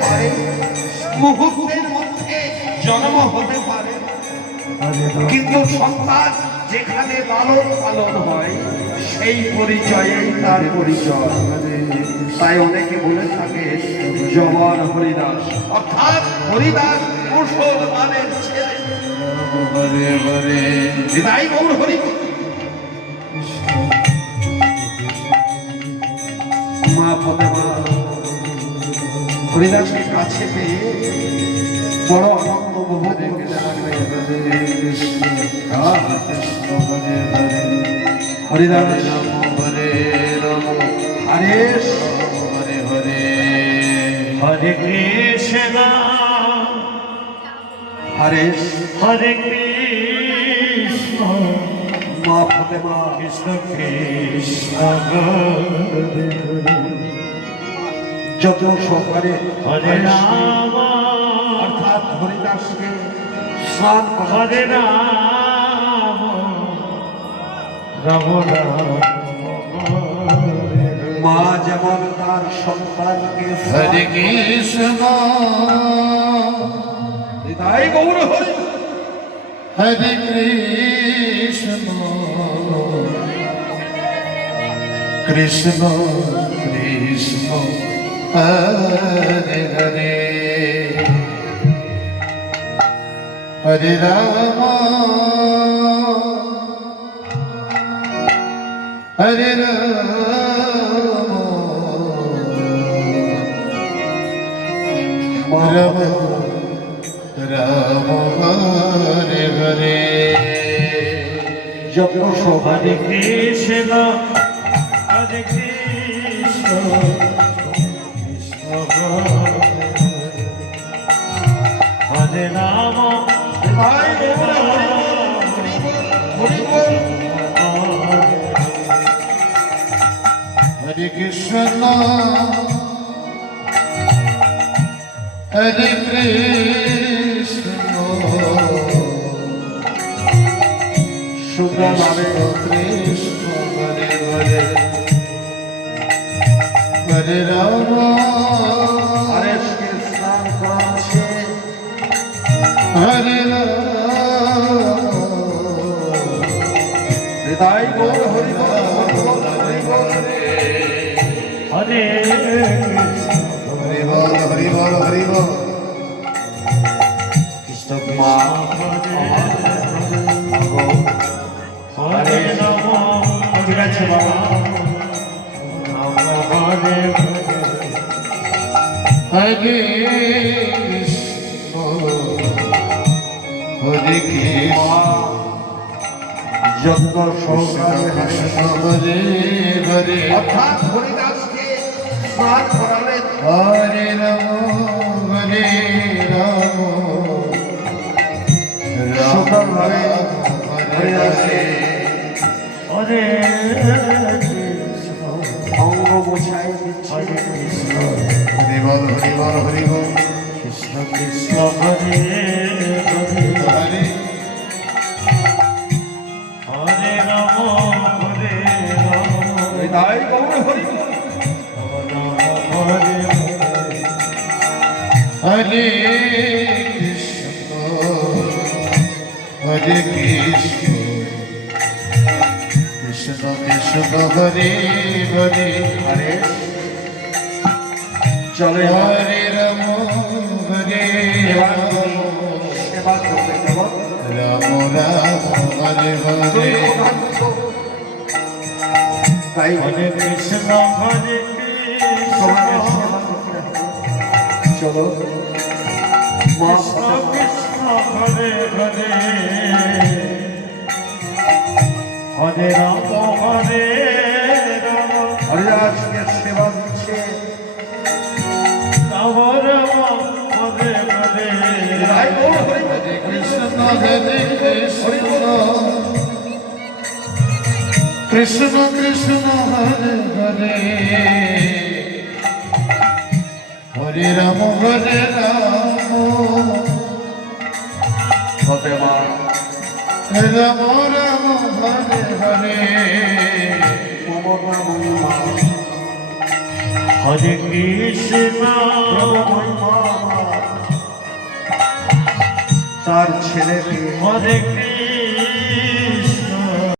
পারে মুহূর্তের মধ্যে জন্ম হতে পারে কিন্তু সন্তান যেখানে লালন পালন হয়, সেই পরিচয়েই তার পরিচয়। তাই অনেকে বলে থাকে, জওয়ান হরিদাস। অর্থাৎ হরিদাস মুসলমানের ছেলে। গৌর হরি। মা হরিদাসকে কাছে পেয়ে বড় আনন্দ উপভোগ করতে লাগলেন কৃষ্ণ হরে হরে রাম হরে হরে হরে হরে কৃষ্ণ। হরেশ হরে কৃষ্ণ মা ফতেমা কৃষ্ণ কৃষ্ণ যত সহকারে অর্থাৎ হরিদাসকে স্নান করা মা যেমন তার সন্তানকে হরে কৃষ্ণ। তাই গৌর হরি। হরে কৃষ্ণ। কৃষ্ণ কৃষ্ণ। হরে হরে হরে রাম হরে রাম রাম রাম হরে হরে যত সহকারে হরে কৃষ্ণ হরে হরে রাম হরি হরি কৃষ্ণ হরে কৃষ্ণ ভাবে কৃষ্ণ হরে হরে হরে রাম হরে হৃদয় বল হরি বল হরি বল হরে হরি বল হরি বল হরি বল। কৃষ্ণ মা হরে রাম ঠিক আছে বাবা। হরে হরে হরে কৃষ্ণ সহকারে হরে হরে অর্থাৎ হরিদাসকে স্নান করালেন হরে রাম হরে রাম। ভাবে হরে হরে হরে হরি হরে হরে কৃষ্ণ হরে কৃষ্ণ কৃষ্ণ কৃষ্ণ হরে হরে। হরেশ চলে হরে রাম হরে রাম। রাম হরে হরে। তাই হরে কৃষ্ণ হরে। চলো। কৃষ্ণ কৃষ্ণ হরে হরে। হরে রাম হরে রাম। হরিদাসকে সেবা দিচ্ছে। হরে হরে। হরি। হরে কৃষ্ণ হরে কৃষ্ণ কৃষ্ণ, হরে হরে। হরে রাম হরে রাম। হতে রাম রাম, হরে হরে। হরে কৃষ্ণ। তার ছেলেকে হরে কৃষ্ণ।